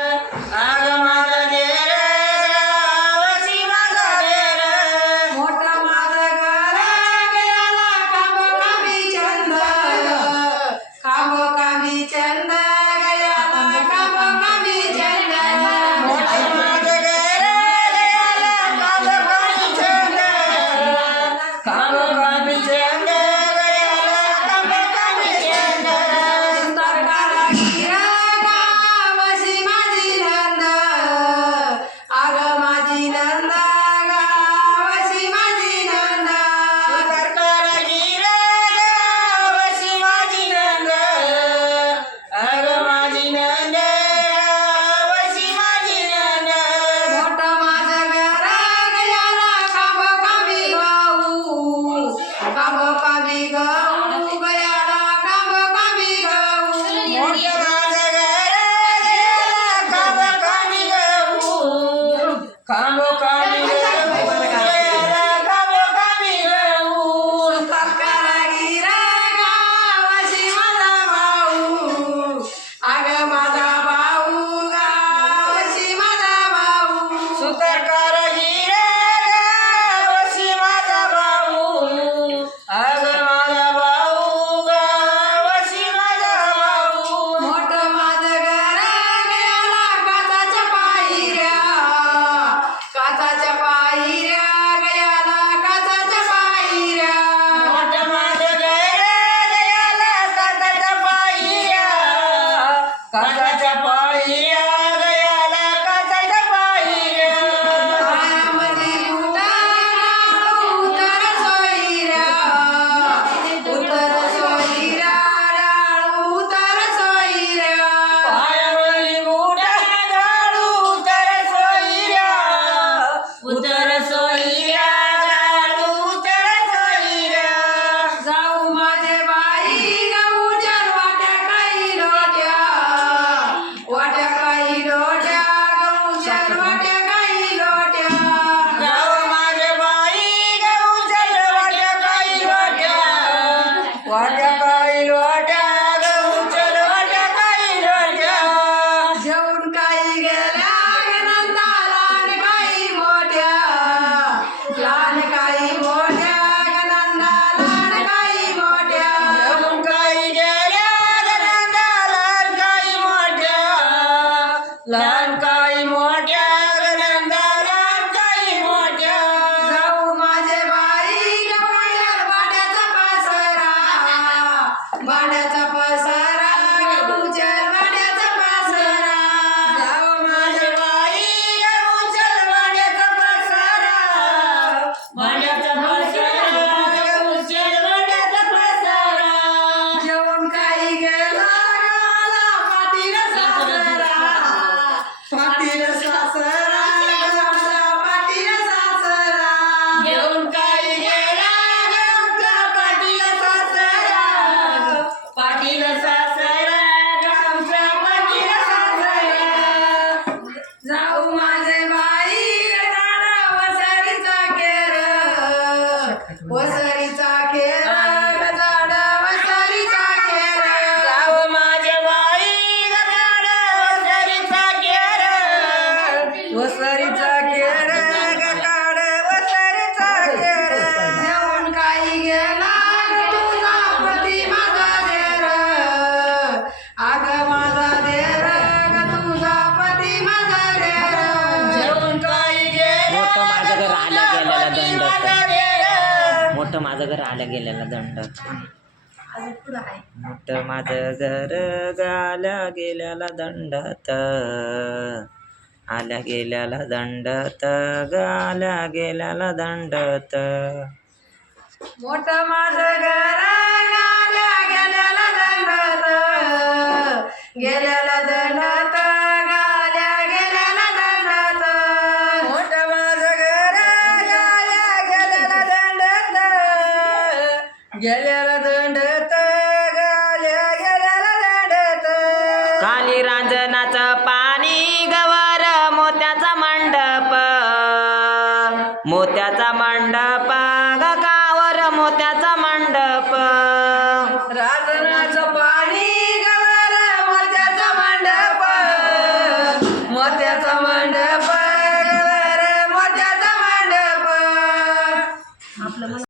Yeah. वाट्या काही वाट्या गहूच्या वाट्या. काही वाट्या जेवून काही गेल्या गणंदा लहान काही मोठ्या. लहान काही मोठ्या गणंदा लहान काही मोठ्या. काही गेल्या गणंदा लहान काही मोठ्या. लहान बाण्याचा पसार मोठ. मोठं माझं घर आलं गेलेलं दंड मोठ माझ घर गाला गेल्याला दंडात. आल्या गेल्याला दंडत. गाल्या गेल्याला दंडत. मोठ माझ घर गाल्या गेल्याला दंडत. गेल्याला दंड गेल्याला रांजनाचं पाणी गवार मोत्याचा मंडप. मोत्याचा मंडप.